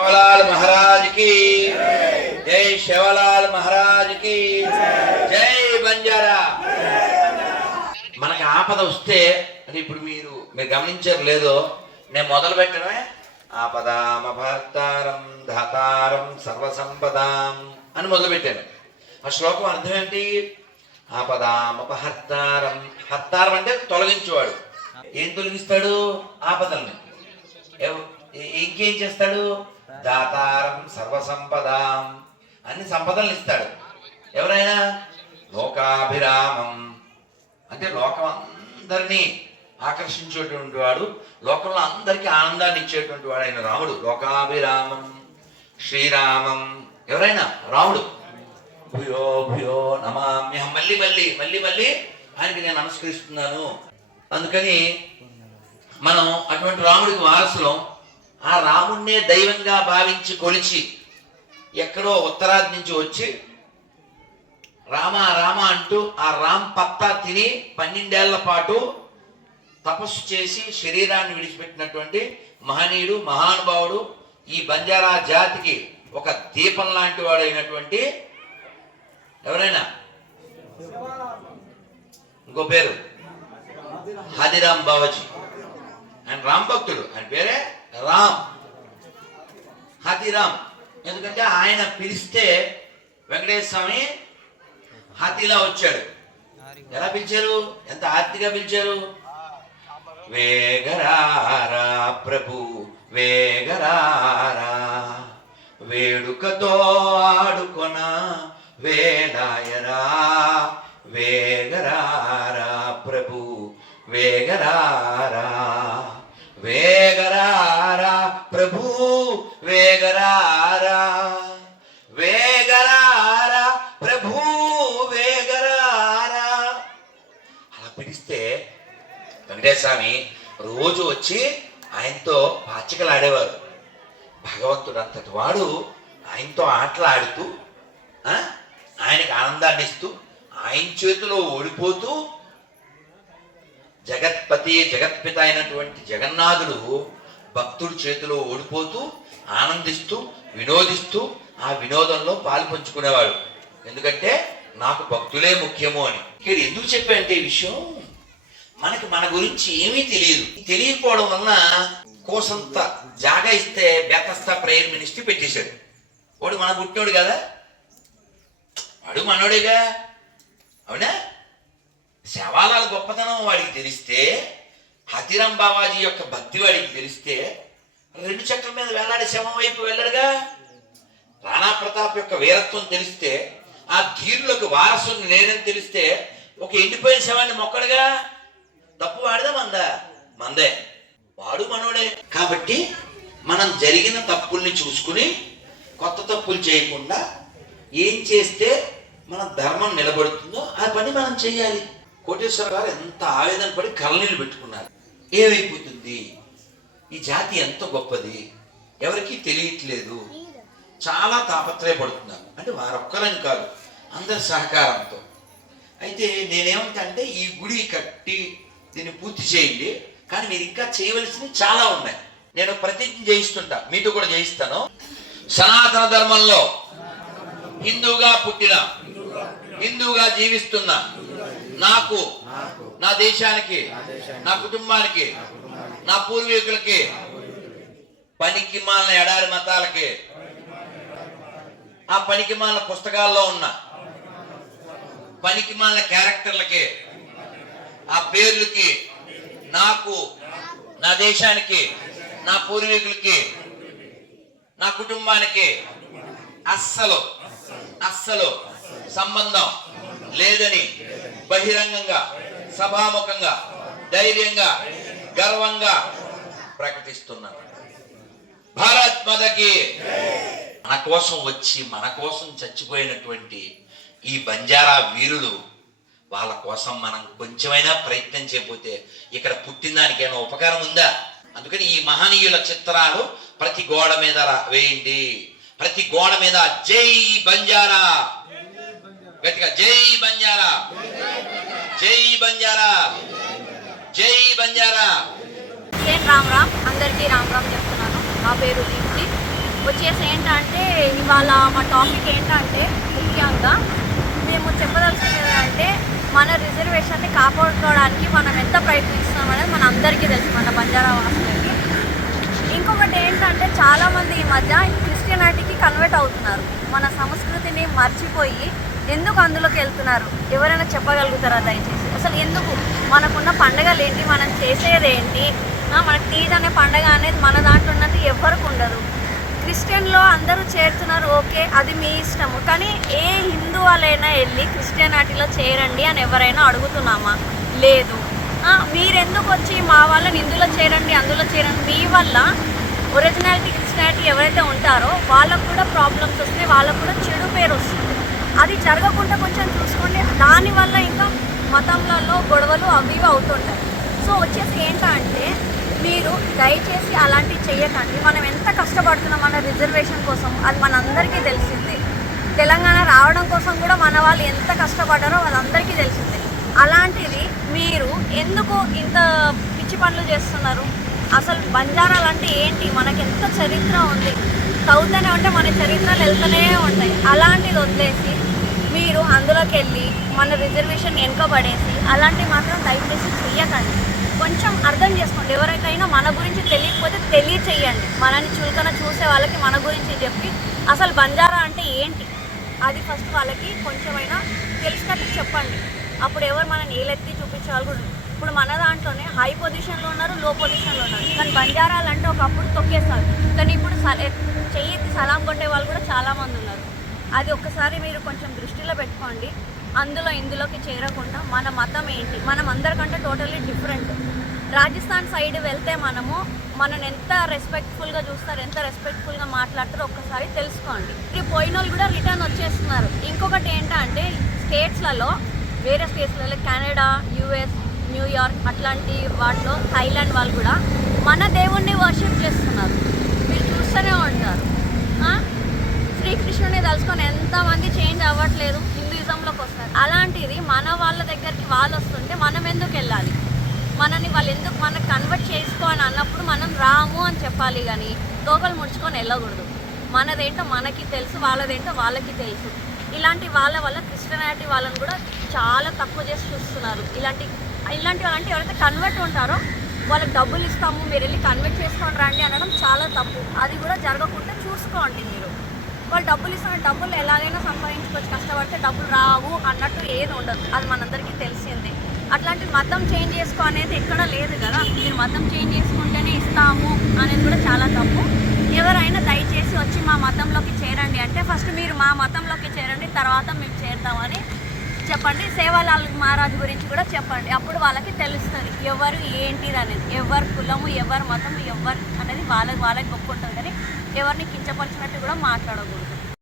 శివలాల్ మహారాజ్కి. జై శివలాల్ మహారాజ్కి. జై బంజారా. మనకి ఆపద వస్తే అంటే ఇప్పుడు మీరు మీరు గమనించారు లేదో నేను మొదలు పెట్టడమే. ఆపదామభర్తారం ధాతారం సర్వసంపదాం అని మొదలు పెట్టాను. ఆ శ్లోకం అర్థం ఏంటి? ఆపదామపహర్తారం హర్తారం అంటే తొలగించేవాడు. ఏం తొలగిస్తాడు? ఆపదల్ని. ఇంకేం చేస్తాడు? దాతారం సర్వసంపదాం అన్ని సంపదలను ఇస్తాడు. ఎవరైనా? లోకాభిరామం. అంటే లోకం అందరినీ ఆకర్షించేటువంటి వాడు లోకంలో అందరికీ ఆనందాన్ని ఇచ్చేటువంటి వాడు ఆయన రాముడు. లోకాభిరామం శ్రీరామం. ఎవరైనా? రాముడు. భూయో భూయో నమామ్యహం. మళ్ళీ మళ్ళీ మళ్ళీ మళ్ళీ ఆయనకి నేను నమస్కరిస్తున్నాను. అందుకని మనం అటువంటి రాముడికి వారసులం. ఆ రాముణ్ణే దైవంగా భావించి కొలిచి ఎక్కడో ఉత్తరాది నుంచి వచ్చి రామ రామ అంటూ ఆ రామ్ పత్తా తిని పన్నెండేళ్ళ పాటు తపస్సు చేసి శరీరాన్ని విడిచిపెట్టినటువంటి మహనీయుడు మహానుభావుడు ఈ బంజారా జాతికి ఒక దీపం లాంటి వాడైనటువంటి ఎవరైనా? ఇంకో పేరు? హాదిరామ్ బావాజీ. ఆయన రామ్ భక్తుడు. ఆయన పేరే రామ్. హతిరామ్ ఎందుకంటే ఆయన పిలిస్తే వెంకటేశ్వర స్వామి హతిలా వచ్చాడు. ఎలా పిలిచారు? ఎంత ఆర్తిగా పిలిచారు? వేగరారా ప్రభు వేగరారా. వేడుకతో ఆడుకొన వేలాయరా. వేగరారా ప్రభు వేగరారా. వేగ ప్రభు వేగరారా. వేగరారా. ప్రభు వేగరారా. అలా పిలిస్తే వెంకటేశ్వర రోజు వచ్చి ఆయనతో పాచికలు ఆడేవారు భగవంతుడు అంతటి వాడు ఆయనతో ఆటలాడుతూ ఆ, ఆయనకి ఆనందాన్ని ఇస్తూ ఆయన చేతిలో ఓడిపోతూ జగత్పతి జగత్పిత అయినటువంటి జగన్నాథుడు భక్తుడి చేతిలో ఓడిపోతూ ఆనందిస్తూ వినోదిస్తూ ఆ వినోదంలో పాలు పంచుకునేవాడు. ఎందుకంటే నాకు భక్తులే ముఖ్యము అని. ఇక్కడ ఎందుకు చెప్పానంటే ఈ విషయం? మనకి మన గురించి ఏమీ తెలియదు. తెలియకపోవడం వలన కోసంత జాగా ఇస్తే బేతస్తా ప్రేయర్ మినిస్ట్రీ పెట్టేశాడు. వాడు మన పుట్టినోడు కదా? వాడు మనోడేగా? అవునా? శవాలాల గొప్పతనం వాడికి తెలిస్తే హతిరాం బావాజీ యొక్క భక్తి వాడికి తెలిస్తే రెండు చక్రం మీద వేలాడే శవం వైపు వెళ్ళడుగా? రాణా ప్రతాప్ యొక్క వీరత్వం తెలిస్తే ఆ ధీరులకు వారసుని నేనని తెలిస్తే ఒక ఎండిపోయిన శవాన్ని మొక్కడుగా? తప్పు వాడిదా మందా? మందే. వాడు మనోడే. కాబట్టి మనం జరిగిన తప్పుల్ని చూసుకుని కొత్త తప్పులు చేయకుండా ఏం చేస్తే మన ధర్మం నిలబడుతుందో ఆ పని మనం చేయాలి. కోటేశ్వర గారు ఎంత ఆవేదన పడి కళ్ళనీళ్ళు పెట్టుకున్నారు. ఏమైపోతుంది? ఈ జాతి ఎంత గొప్పది? ఎవరికీ తెలియట్లేదు. చాలా తాపత్రయపడుతున్నారు అంటే వారొక్కరని కాదు అందరి సహకారంతో. అయితే నేనేమంటా అంటే ఈ గుడి కట్టి దీన్ని పూర్తి చేయండి. కానీ మీరు ఇంకా చేయవలసినవి చాలా ఉన్నాయి. నేను ప్రతిజ్ఞ చేయిస్తుంటా. మీతో కూడా చేయిస్తాను. సనాతన ధర్మంలో హిందూగా పుట్టిన హిందూగా జీవిస్తున్న నాకు నా దేశానికి నా కుటుంబానికి నా పూర్వీకులకి పనికి మాలిన ఎడారి మతాలకి ఆ పనికి మాలిన పుస్తకాల్లో ఉన్న పనికి మాలిన క్యారెక్టర్లకి ఆ పేర్లకి నాకు నా దేశానికి నా పూర్వీకులకి నా కుటుంబానికి అస్సలు అస్సలు సంబంధం లేదని బహిరంగంగా సభాముఖంగా ధైర్యంగా గర్వంగా ప్రకటిస్తున్నాను. భారత్ మదకి మన కోసం వచ్చి మన కోసం చచ్చిపోయినటువంటి ఈ బంజారా వీరులు వాళ్ళ కోసం మనం కొంచెమైనా ప్రయత్నం చేయకపోతే ఇక్కడ పుట్టిన దానికైనా ఉపకారం ఉందా? అందుకని ఈ మహనీయుల చిత్రాలు ప్రతి గోడ మీద వేయండి. ప్రతి గోడ మీద జై బంజారా. గట్టిగా జై బంజారా. జై బంజారా జై బంజారా నేను రామ్ రామ్ అందరికీ రామ్ రామ్ చెప్తున్నాను. నా పేరు దీప్తి. వచ్చేసి ఏంటంటే ఇవాళ మా టాపిక్ ఏంటంటే ముఖ్యంగా మేము చెప్పదలుచుకున్నది ఏంటంటే మన రిజర్వేషన్ని కాపాడుకోవడానికి మనం ఎంత ప్రయత్నిస్తున్నాం అనేది మన అందరికీ తెలుసు మన బంజారా వాసులకి. ఇంకొకటి ఏంటంటే చాలామంది ఈ మధ్య క్రిస్టియానిటీకి కన్వర్ట్ అవుతున్నారు. మన సంస్కృతిని మర్చిపోయి ఎందుకు అందులోకి వెళ్తున్నారు? ఎవరైనా చెప్పగలుగుతారా దయచేసి? అసలు ఎందుకు? మనకున్న పండగలు ఏంటి మనం చేసేది ఏంటి మనకి తీజ్ అనే పండగ అనేది మన దాంట్లో ఉన్నది ఎవరికి ఉండదు. క్రిస్టియన్లో అందరూ చేరుతున్నారు ఓకే అది మీ ఇష్టము. కానీ ఏ హిందూ వాళ్ళైనా వెళ్ళి క్రిస్టియానిటీలో చేరండి అని ఎవరైనా అడుగుతున్నామా? లేదు. మీరెందుకు వచ్చి మా వాళ్ళని ఇందులో చేరండి అందులో చేరండి? మీ వల్ల ఒరిజినాలిటీ క్రిస్టియానిటీ ఎవరైతే ఉంటారో వాళ్ళకు కూడా ప్రాబ్లమ్స్ వస్తాయి వాళ్ళకు కూడా చెడు పేరు వస్తుంది. అది జరగకుండా కొంచెం చూసుకోండి. దానివల్ల ఇంకా మతంలలో గొడవలు అవి అవుతుంటాయి. సో వచ్చేసి ఏంటంటే మీరు దయచేసి అలాంటివి చేయకండి మనం ఎంత కష్టపడుతున్నాం మన రిజర్వేషన్ కోసం అది మనందరికీ తెలిసిందే. తెలంగాణ రావడం కోసం కూడా మన వాళ్ళు ఎంత కష్టపడ్డారో అది అందరికీ తెలిసిందే. అలాంటిది మీరు ఎందుకు ఇంత పిచ్చి పనులు చేస్తున్నారు? అసలు బంజారాలు అంటే ఏంటి? మనకి ఎంత చరిత్ర ఉంది? చదువుతూనే ఉంటే మన చరిత్రలు వెళ్తూనే ఉంటాయి. అలాంటిది వదిలేసి మీరు అందులోకి వెళ్ళి మన రిజర్వేషన్ వెనుకబడేసి అలాంటివి మాత్రం దయచేసి చెయ్యకండి. కొంచెం అర్థం చేసుకోండి. ఎవరికైనా మన గురించి తెలియకపోతే తెలియచేయండి మనని చులకన చూసే వాళ్ళకి మన గురించి చెప్పి అసలు బంజారా అంటే ఏంటి? అది ఫస్ట్ వాళ్ళకి కొంచెమైనా తెలిసినట్టు చెప్పండి. అప్పుడు ఎవరు మనని ఏలెత్తి చూపించే వాళ్ళు కూడా ఇప్పుడు మన దాంట్లోనే హై పొజిషన్లో ఉన్నారు లో పొజిషన్లో ఉన్నారు. కానీ బంజారాలు అంటే ఒకప్పుడు తొక్కేస్తారు కానీ ఇప్పుడు చెయ్యి ఎత్తి సలాం కొట్టే వాళ్ళు కూడా చాలామంది ఉన్నారు. అది ఒక్కసారి మీరు కొంచెం దృష్టిలో పెట్టుకోండి. అందులో ఇందులోకి చేరకుండా మన మతం ఏంటి? మనం అందరికంటే టోటల్లీ డిఫరెంట్ రాజస్థాన్ సైడ్ వెళ్తే మనము మనని ఎంత రెస్పెక్ట్ఫుల్గా చూస్తారు ఎంత రెస్పెక్ట్ఫుల్గా మాట్లాడతారో ఒక్కసారి తెలుసుకోండి. ఇప్పుడు పోయిన వాళ్ళు కూడా రిటర్న్ వచ్చేస్తున్నారు. ఇంకొకటి ఏంటంటే స్టేట్స్లలో వేరే స్టేట్స్లలో కెనడా యూఎస్ న్యూయార్క్ అట్లాంటి వాటిలో థైలాండ్ వాళ్ళు కూడా మన దేవుణ్ణి వర్షిప్ చేస్తున్నారు. మీరు చూస్తూనే ఉంటారు. శ్రీకృష్ణుని తలుచుకొని ఎంతమంది చేంజ్ అవ్వట్లేదు హిందూయిజంలోకి వస్తారు. అలాంటిది మన వాళ్ళ దగ్గరికి వాళ్ళు వస్తుంటే మనం ఎందుకు వెళ్ళాలి? మనని వాళ్ళు ఎందుకు మనకు కన్వర్ట్ చేసుకో అని అన్నప్పుడు మనం రాము అని చెప్పాలి కానీ తోకలు ముడుచుకొని వెళ్ళకూడదు. మనదేంటో మనకి తెలుసు వాళ్ళదేంటో వాళ్ళకి తెలుసు. ఇలాంటి వాళ్ళ వల్ల క్రిస్టియానిటీ వాళ్ళని కూడా చాలా తక్కువ చేసి చూస్తున్నారు. ఇలాంటి ఇలాంటి అంటే ఎవరైతే కన్వర్ట్ ఉంటారో వాళ్ళకి డబ్బులు ఇస్తాము మీరు వెళ్ళి కన్వర్ట్ చేసుకొని రండి అనడం చాలా తప్పు. అది కూడా జరగకుండా చూసుకోండి మీరు. వాళ్ళు డబ్బులు ఇస్తున్న డబ్బులు ఎలాగైనా సంపాదించుకోవచ్చు కష్టపడితే డబ్బులు రావు అన్నట్టు ఏది ఉండదు. అది మనందరికీ తెలిసిందే. అట్లాంటి మతం చేంజ్ చేసుకో అనేది ఎక్కడ లేదు కదా. మీరు మతం చేంజ్ చేసుకుంటేనే ఇస్తాము అనేది కూడా చాలా తప్పు. ఎవరైనా దయచేసి వచ్చి మా మతంలోకి చేరండి అంటే ఫస్ట్ మీరు మా మతంలోకి చేరండి తర్వాత మేము చేరుతామని చెప్పండి. సేవాలాల్ మహారాజ్ గురించి కూడా చెప్పండి. అప్పుడు వాళ్ళకి తెలుస్తుంది. ఎవరు ఏంటిది అనేది. ఎవరు కులము ఎవరు మతం ఎవరు అనేది వాళ్ళకి వాళ్ళకి గొప్ప ఉంటుంది కానీ ఎవరిని కించపరిచినట్టు కూడా మాట్లాడకూడదు.